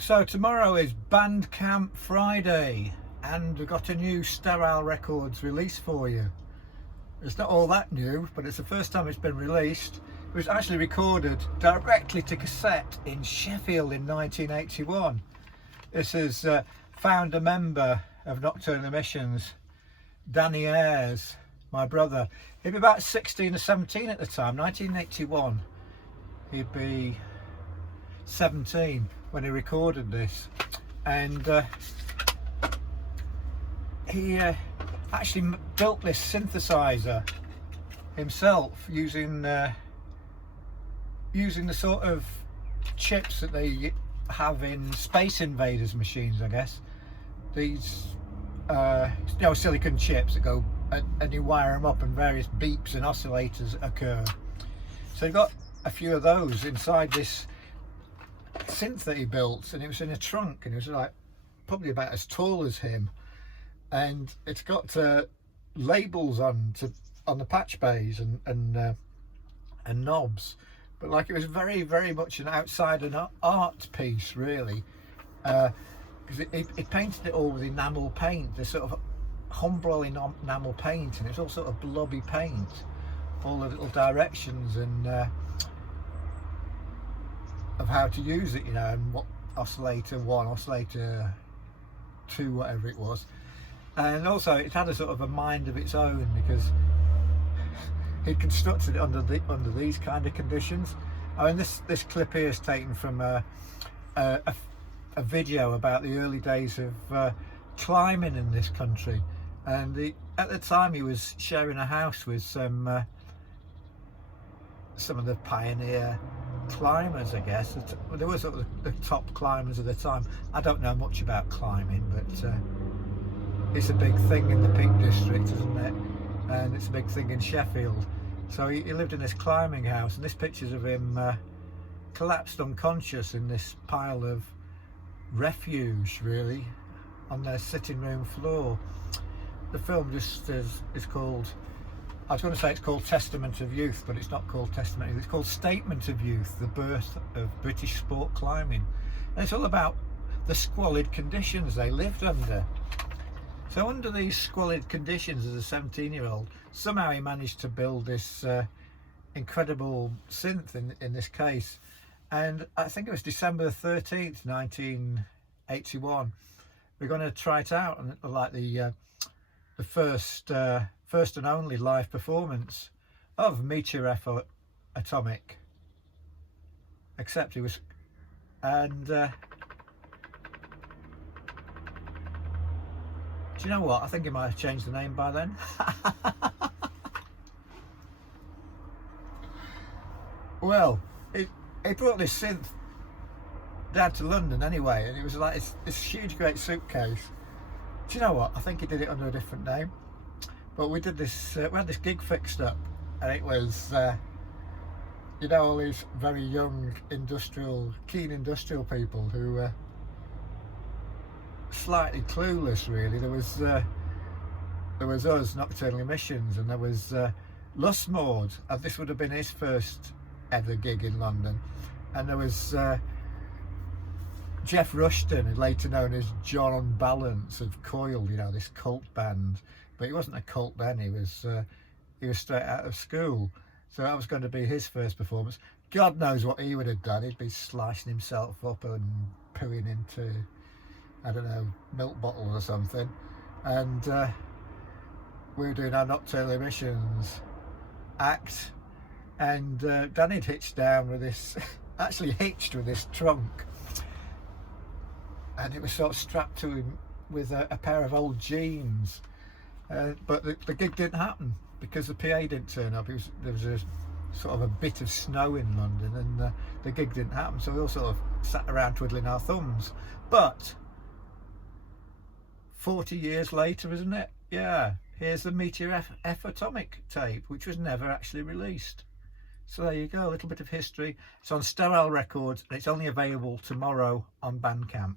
So tomorrow is Bandcamp Friday and we've got a new Sterile Records release for you. It's not all that new, but it's the first time it's been released. It was actually recorded directly to cassette in Sheffield in 1981. This is founder member of Nocturnal Emissions, Danny Ayres, my brother. He'd be about 16 or 17 at the time, 1981. He'd be 17 when he recorded this, and he actually built this synthesizer himself using the sort of chips that they have in Space Invaders machines, I guess. These silicon chips that go and you wire them up and various beeps and oscillators occur. So you've got a few of those inside this synth that he built, and it was in a trunk, and it was like probably about as tall as him, and it's got labels on the patch bays and knobs, but like it was very, very much an outside an art piece, really, because he painted it all with enamel paint, this sort of humble enamel paint, and it's all sort of blobby paint, all the little directions and of how to use it, and what oscillator 1, oscillator 2, whatever it was. And also it had a sort of a mind of its own, because he constructed it under these kind of conditions. I mean, this clip here is taken from a video about the early days of climbing in this country, and at the time he was sharing a house with some of the pioneer climbers, I guess. There were sort of the top climbers of the time. I don't know much about climbing, but it's a big thing in the Peak District, isn't it? And it's a big thing in Sheffield. So he lived in this climbing house, and this picture's of him collapsed unconscious in this pile of refuse, really, on their sitting room floor. The film just is called, I was going to say it's called Testament of Youth, but it's not called Testament of Youth. It's called Statement of Youth, the birth of British sport climbing. And it's all about the squalid conditions they lived under. So under these squalid conditions as a 17-year-old, somehow he managed to build this incredible synth in this case. And I think it was December 13th, 1981. We're going to try it out, and like the first and only live performance of Meteor Atomic, except he was, and do you know what, I think he might have changed the name by then. Well, he brought this synth down to London anyway, and it was like this huge great suitcase. Do you know what, I think he did it under a different name. But we did this, we had this gig fixed up, and it was, all these very young keen industrial people who were slightly clueless, really. There was us, Nocturnal Emissions, and there was Lustmord, and this would have been his first ever gig in London. And there was Jeff Rushton, later known as John Unbalance of Coil, this cult band. But he wasn't a cult then, he was straight out of school. So that was going to be his first performance. God knows what he would have done. He'd be slicing himself up and pooing into, I don't know, milk bottles or something. And we were doing our Nocturnal Emissions act, and Danny'd hitched down with this, actually hitched with this trunk. And it was sort of strapped to him with a pair of old jeans. But the gig didn't happen because the PA didn't turn up. There was a sort of a bit of snow in London, and the gig didn't happen. So we all sort of sat around twiddling our thumbs. But 40 years later, isn't it? Yeah, here's the Meteor Atomic tape, which was never actually released. So there you go, a little bit of history. It's on Sterile Records, and it's only available tomorrow on Bandcamp.